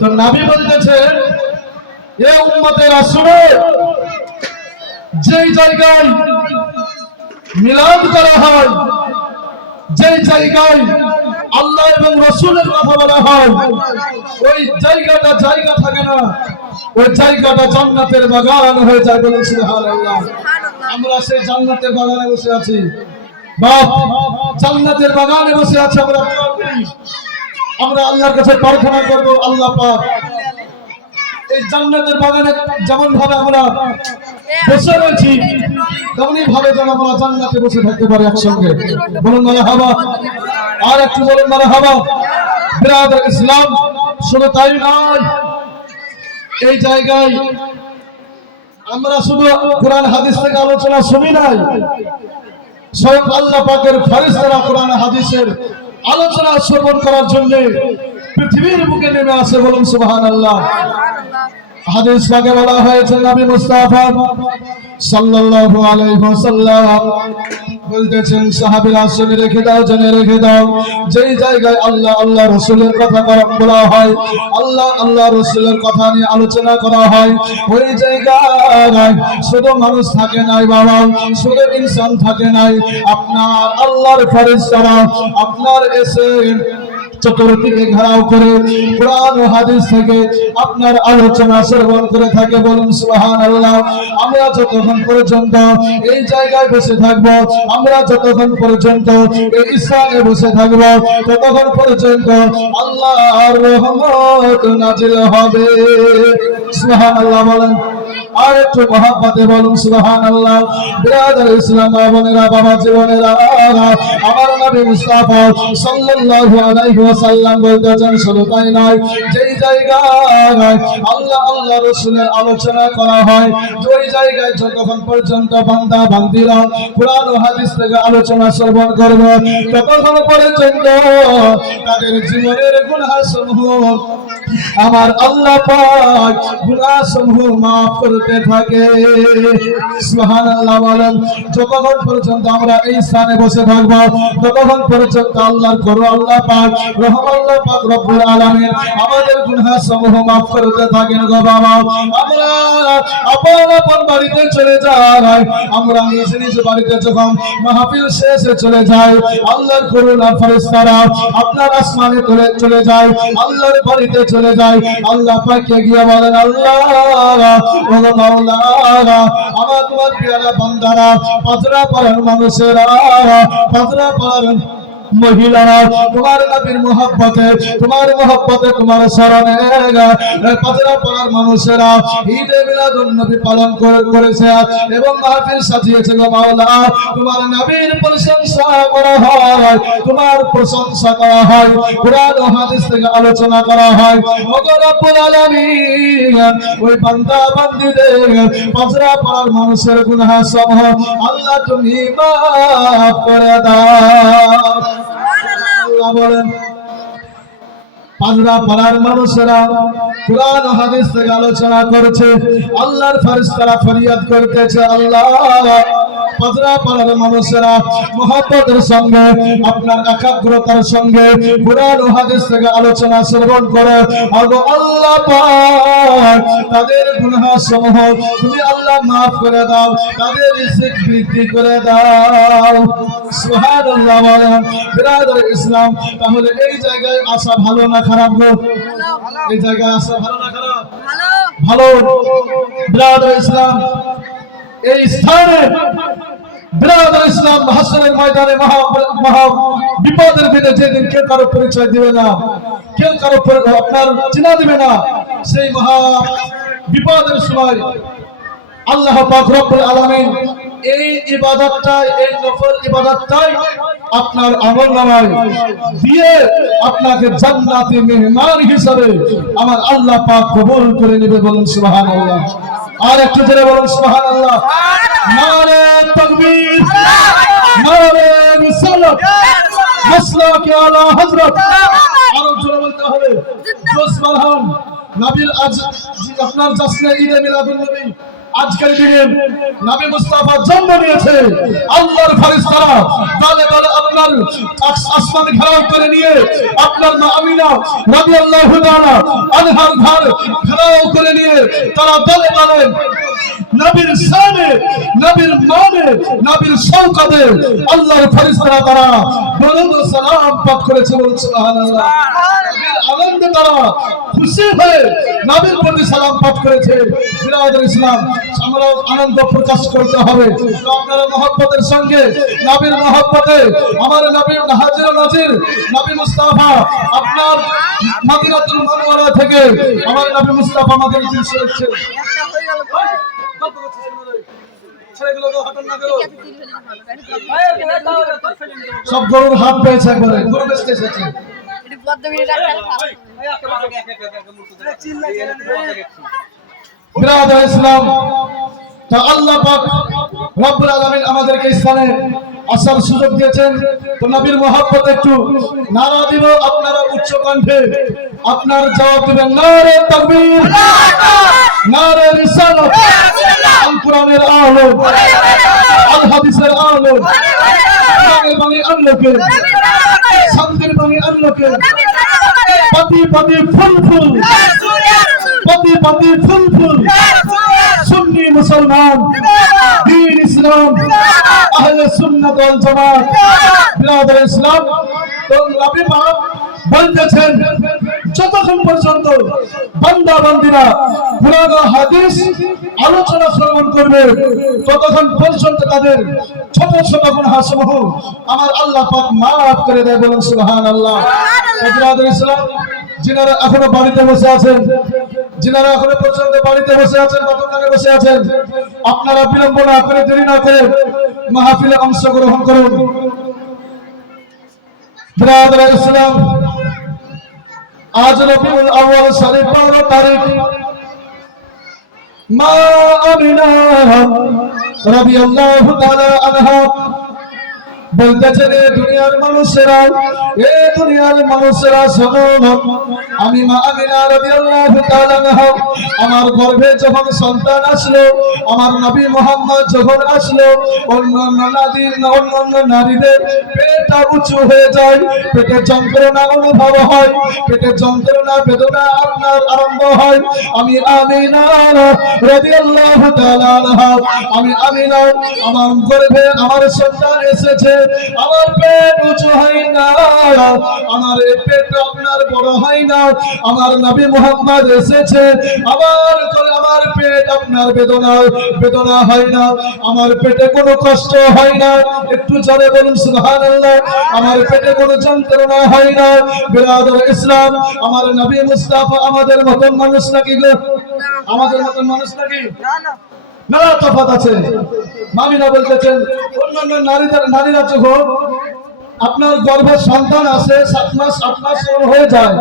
তো নবী বলতেছেন এ উম্মতেরা শুনো, যেই জায়গায় মিলাদ করা হয়, যেই জায়গায় আল্লাহ এবং রাসূলের কথা বলা হয়, ওই জায়গাটা জায়গা থাকে না, ওই জায়গাটা জান্নাতের বাগান হয়ে যায়। বলেন সুবহানাল্লাহ। আমরা সেই জান্নাতের বাগানে বসে আছি, বাপ জান্নাতের বাগানে বসে আছি। আমরা আল্লাহর কাছে প্রার্থনা করব, আল্লাহ পাক এই জান্নাতের বাগানে যেমন ভাবে আমরা বসে রয়েছি, তেমনই ভাবে যেন আমরা জান্নাতে বসে থাকতে পারি একসঙ্গে। বলুন মারহাবা, আর একটু বলুন মারহাবা। বিরাদর ইসলাম, শুধু তাই নয়, এই জায়গায় আমরা শুধু কোরআন হাদিস থেকে আলোচনা শুনি নাই, স্বয়ং আল্লাহ পাকের ফেরেশতারা কোরআন হাদিসের আলোচনা শ্রবণ করার জন্য পৃথিবীর বুকে নেমে আসে। বলুন সুবহানাল্লাহ। হাদিস পাকে বলা হয়েছে নবী মুস্তাফা সাল্লাল্লাহু আলাইহি ওয়াসাল্লাম বলতেছেন, সাহাবীরা শুনে রেখে দাও, জেনে রেখে দাও, যেই জায়গায় আল্লাহ আল্লাহ রাসূলের কথা বলা হয়, আল্লাহ আল্লাহ রাসূলের কথা নিয়ে আলোচনা করা হয়, ওই জায়গায় শুধু মানুষ থাকে নাই বাবা, শুধু ইনসান থাকে নাই, আপনার আল্লাহর ফেরেশতারা আপনার এসে চতুর্দিকে ঘেরাও করে কোরআন ও হাদিস থেকে আপনার আলোচনা শ্রবণ করে থাকে। বলুন সুবহানাল্লাহ। আমরা যতক্ষণ পর্যন্ত এই জায়গায় বসে থাকবো, আমরা যতক্ষণ পর্যন্ত এই স্থানে বসে থাকবো, ততক্ষণ পর্যন্ত আল্লাহর রহমত নাজিল হবে। সুবহানাল্লাহ বলেন, আর একটু মহব্বতে বলুন সুবহানাল্লাহ। বিরাদর ইসলাম বোনেরা, বাবা জীবনেরা, আমার নবী মুস্তাফা সাল্লাল্লাহু আলাইহি ওয়াসাল্লাম বলতেছেন, শুধু তাই নয়, যেই জায়গায় আল্লাহ আল্লাহ রাসূলের আলোচনা করা হয়, ওই জায়গায় যতক্ষণ পর্যন্ত বান্দা বান্দিরা কোরআন ও হাদিস থেকে আলোচনা শ্রবণ করবে, ততক্ষণ পর্যন্ত তাদের জীবনের গুনাহসমূহ আমার আল্লাহ পাক গুনাহসমূহ মাফ করতে থাকে। সুবহানাল্লাহ বলেন, যতক্ষণ পর্যন্ত আমরা এই স্থানে বসে থাকব, ততক্ষণ পর্যন্ত আল্লাহর করো আল্লাহ পাক আল্লাহ পাক রব্বুল আলামিন আমাদের গুনাহসমূহ মাফ করতে থাকেন গো বাবা। আমরা আপন আপন বাড়িতে চলে যাই, আমরা নিজ নিজ বাড়িতে যখন মাহফিল শেষে চলে যাই, আল্লাহর করুণার ফেরেশতারা আপনার আসমানে চলে যায়, আল্লাহর বাড়িতে চলে যায়, আল্লাহ পাককে গিয়ে বলেন, আল্লাহ ও মাওলা, আমার তোমার প্রিয়রা বান্দারা, পাজরা পাড়ার মানুষেরা, পাজরা পাড়ার মহিলারা তোমার নবীর মহব্বতে, তোমার শরণে পাজরা পাড়ার মানুষেরা ঈদে মিলাদুন নবী পালন করেছে এবং মাহফিল সাজিয়েছে গো মাওলা। তোমার নবীর প্রশংসা করা হয়, তোমার প্রশংসা করা হয়, কোরআন ও হাদিস থেকে আলোচনা করা হয়। ওগো রব্বুল আলামিন, ওই বান্দা বান্দীদের পাজরা পাড়ার মানুষের গুনাহ সমূহ আল্লাহ তুমি মাফ করে দাও। আল্লাহ বলেন, পাজরা পাড়ার মানুষেরা কোরআন ও হাদিস থেকে আলোচনা করেছে, আল্লাহর ফেরেশতারা ফরিয়াদ করতেছে, আল্লাহ পাজরা পাড়ার মানুষেরা মহব্বতের সঙ্গে, আপনার একাগ্রতার সঙ্গে কোরআন ও হাদিস থেকে আলোচনা শ্রবণ করে, আল্লাহ পাক তাদের গুনাহসমূহ তুমি আল্লাহ মাফ করে দাও, তাদের রিজিক বৃদ্ধি করে দাও। সুবহানাল্লাহ বলেন। বিরাদর ইসলাম, তাহলে এই জায়গায় আসা ভালো না খারাপ গো? এই জায়গায় আসা ভালো না খারাপ? ভালো। বিরাদর ইসলাম, এই স্থানে বিরাদর ইসলাম হাসরের ময়দানে মহা বিপদের দিনে যেদিন কেউ কারো পরিচয় দিবে না, কেউ কারো আপনার চিনা দিবে না, সেই মহা বিপদের সময় আল্লাহ পাক রব্বুল আলামিন এই ইবাদতটাই, এই নফল ইবাদতটাই আপনার আমলনামায় দিয়ে আপনাকে জান্নাতি মেহমান হিসেবে আমার আল্লাহ পাক কবুল করে নেবে। বলুন সুবহানাল্লাহ। আর একটু জোরে বলুন সুবহানাল্লাহ। নারে তাকবীর, নারে রিসালাত, মাসলাকে আলা হযরত। আরো জোরে বলতে হবে, জোশ বাড়ান। নবীর আজ আপনার জাসনে ঈদে মিলাদুন নবী আজকের দিনে নবী মুস্তাফা জন্ম নিয়েছে, আল্লাহর ফেরেশতারা দলে দলে আপনার আসমান ঘেরাও করে নিয়ে আপনার মা আমিনা রাদিয়াল্লাহু তাআলা আনহার ঘর ঘেরাও করে নিয়ে তারা দলে দলে নবীর শানে, নবীর মানে, নবীর শওকতে আল্লাহর ফেরেশতারা তারা দরুদ ও সালাম পাঠ করেছে। বলুন সুবহানাল্লাহ। নবীর আনন্দে তারা খুশি হয়ে নবীর প্রতি সালাম পাঠ করেছে। বিরাদর ইসলাম, আমরা আনন্দ প্রকাশ করতে হবে। তো আপনারা মহব্বতের সঙ্গে নবীর মহব্বতে আমার নবী হাজির নাজির নবী মুস্তাফা আপনার মদিনাতুল মুনাওয়ারা থেকে আমার নবী মুস্তাফা আমাদের দিল শুনেছে। সব গরুর হাত পেয়েছে, একবারে গরু বেচতে এসেছে। বিরাদর ইসলাম, তো আল্লাহ পাক রব্বুল আলামিন আমাদেরকে স্থানে আসার সুযোগ দিয়েছেন। তো নবীর মহব্বত একটু নারা দিব, আপনারা উচ্চ কণ্ঠে আপনার জবাব দিবেন নারে তাকবীর, নারে রিসালাত, আল কোরআনের আলো, আল হাদিসের আলো, কোরআনের বাণী আল্লাহকে, শান্তির বাণী আল্লাহকে, পাতি পাতি ফুল ফুল, পাতি পাতি ফুল ফুল, সুন্নি মুসলমান, দ্বীন ইসলাম, আহলে সুন্নাত ওয়াল জামাত। বিরাদর ইসলাম, তো নবী পাক বলতেছেন যতক্ষণ পর্যন্ত বান্দা বান্দীরা কুরআন ও হাদিস আলোচনা শ্রবণ করবে ততক্ষণ পর্যন্ত তাদের ছোট ছোট গুনাহসমূহ আমার আল্লাহ পাক মাফ করে দেয়। বলুন সুবহানাল্লাহ। বিরাদর ইসলাম, যিনারা এখনো বাড়িতে বসে আছেন, যিনারা এখনো পর্যন্ত বাড়িতে বসে আছেন বা দোকানে বসে আছেন, আপনারা বিলম্ব না করে দেরি না করে মাহফিলে অংশগ্রহণ করুন। বিরাদর ইসলাম, আজ রবিউল আউয়াল শরীফ 12 তারিখ, মা আমিনা রাদিয়াল্লাহু তাআলা আনহা বলতেছেন, এ দুনিয়ার মানুষেরা, এ দুনিয়ার মানুষেরা শোনো, আমি মা আমিনা রাদিয়াল্লাহু তাআলা আনহা আমার গর্ভে যখন সন্তান আসলো, আমার নবী মুহাম্মদ যখন আসলো, অন্যান্য নারীদের পেটটা উঁচু হয়ে যায়, পেটে যন্ত্রণা অনুভব হয়, পেটে যন্ত্রণা বেদনা আপনার আরম্ভ হয়। আমি আমিনা রাদিয়াল্লাহু তাআলা আনহা, আমি আমিনা আমার গর্ভে আমার সন্তান এসেছে, আমার পেট উঁচু হয় না, আমার পেট আপনার বড় হয় না, আমার নবী মুহাম্মদ এসেছে, আমার পেট আপনার বেদনা হয় না, আমার পেটে কোনো কষ্ট হয় না। একটু জোরে বলুন সুবহানাল্লাহ। আমার পেটে কোনো যন্ত্রণা হয় না। বিরাদর ইসলাম, আমার নবী মুস্তাফা আমাদের মতন মানুষ নাকি গো? আমাদের মতন মানুষ নাকি? না, তফাৎ আছে। মামিনা বলতেছেন অন্যান্য নারীরা যখন আপনার গর্ভে সন্তান আসে 7 মাস 8 মাস হয়ে যায়,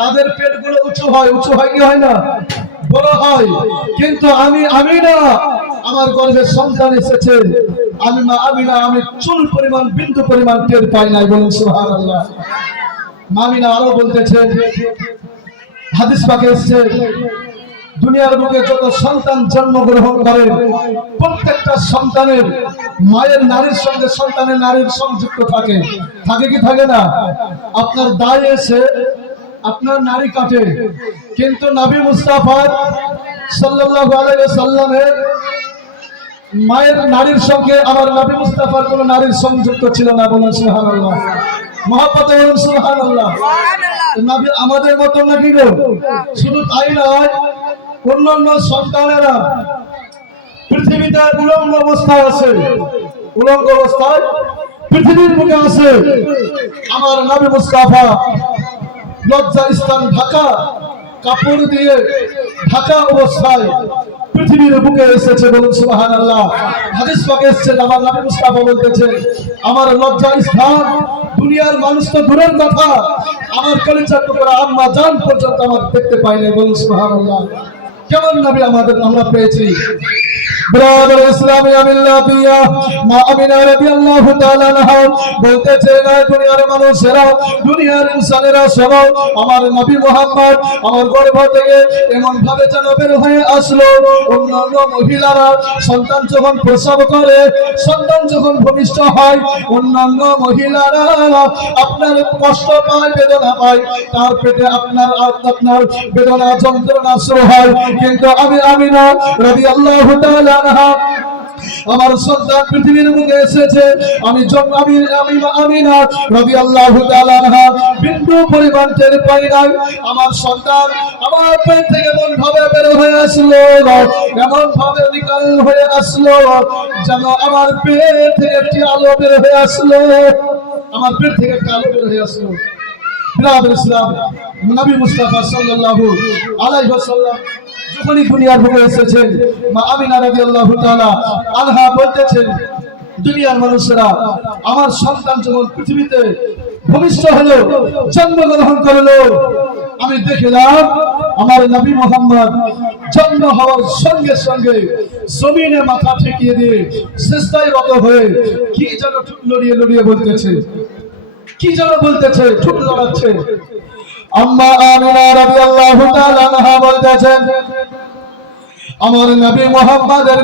তাদের পেটগুলো উঁচু হয় কি হয় না? বড় হয়। কিন্তু আমি আমিনা আমার গর্ভে সন্তান এসেছে, আমি মা আমিনা আমি চুল পরিমাণ বিন্দু পরিমাণ টের পাই নাই। বলুন সুবহানাল্লাহ। মামিনা আরো বলতেছেন, হাদিস পাকে এসেছে, দুনিয়ার বুকে যত সন্তান জন্মগ্রহণ করে প্রত্যেকটা সন্তানের মায়ের নারীর সঙ্গে সন্তানের নারীর সংযুক্ত থাকে কি থাকে না? আপনার দায় এসে আপনার নারী কাটে, কিন্তু নবী মুস্তাফা সাল্লাল্লাহু আলাইহি ওয়াসাল্লামের মায়ের নারীর সঙ্গে আমার নবী মুস্তাফার কোনো নারীর সংযুক্ত ছিল না। বলুন সুবহানাল্লাহ। মহব্বতে বলুন সুবহানাল্লাহ। নবী আমাদের মত নাকি গো? শুধু তাই নয়, অন্যান্য সন্তানেরা পৃথিবীতে উলঙ্গ অবস্থায় আছে, উলঙ্গ অবস্থায় পৃথিবীর বুকে আছে, আমার নবী মুস্তাফা লজ্জা স্থান ঢাকা কাপড় দিয়ে ঢাকা অবস্থায় পৃথিবীর বুকে এসেছে। বলুন সুবহানাল্লাহ। হাদিস পাকে এসেছে, আমার নবী মুস্তাফা বলতেছেন, আমার লজ্জা স্থান দুনিয়ার মানুষ তো দূরের কথা, আমার কলিজার টুকরা আম্মা জান পর্যন্ত আমার দেখতে পাই না। বলুন সুবহানাল্লাহ। কেমন নবী আমরা পেয়েছি। ব্রাদার ইসলামিয়া মিল্লাতিয়া মা আমিনা রাদিয়াল্লাহু তাআলা আনহা বলতেছে, না দুনিয়ার মানুষেরা, দুনিয়ার ইনসানেরা সব আমার নবী মুহাম্মদ আমার গর্ভ থেকে এমন ভাবে যেন বের হয়ে আসলো। অন্যান্য মহিলারা সন্তান যখন প্রসব করে, সন্তান যখন ভূমিষ্ঠ হয়, অন্যান্য মহিলারা আপনার কষ্ট পায়, বেদনা পায়, তার পেটে আপনার বেদনা যন্ত্রণা শুরু হয়। কিন্তু আমি আমিনা রাদিয়াল্লাহু তাআলা আনহা আমার সন্তান পৃথিবীর মুখে এসেছে, আমি আমিনা রাদিয়াল্লাহু তাআলা আনহা বিন্দু পরিমাণ টের পাই নাই। আমার সন্তান আমার পেট থেকে এমন ভাবে বের হয়ে আসলো, এমন ভাবে নিকাল হয়ে আসলো যেন আমার পেট থেকে একটি আলো বের হয়ে আসলো, আমার পেট থেকে একটি আলো বের হয়ে আসলো। বিরাদর ইসলাম, নবী মুস্তাফা সাল্লাল্লাহু আলাইহি ওয়াসাল্লাম যখনই দুনিয়ার বুকে এসেছেন, মা আমিনা রাদিয়াল্লাহু তাআলা আনহা বলতেছেন, দুনিয়ার মানুষেরা আমার সন্তান যখন পৃথিবীতে ভূমিষ্ঠ হলো, জন্মগ্রহণ করলো, আমি দেখলাম আমার নবী মুহাম্মদ জন্ম হওয়ার সঙ্গে সঙ্গে জমিনে মাথা ঠেকিয়ে দিয়ে সিজদায় রত হয়ে কি যেন লড়িয়ে লড়িয়ে বলতেছে, কি যেন বলতেছে, ঠোঁট লড়াচ্ছে। আম্মা আমিনা রাদিয়াল্লাহু তাআলা আনহা বলতেছেন, আমার নবী মুহাম্মদের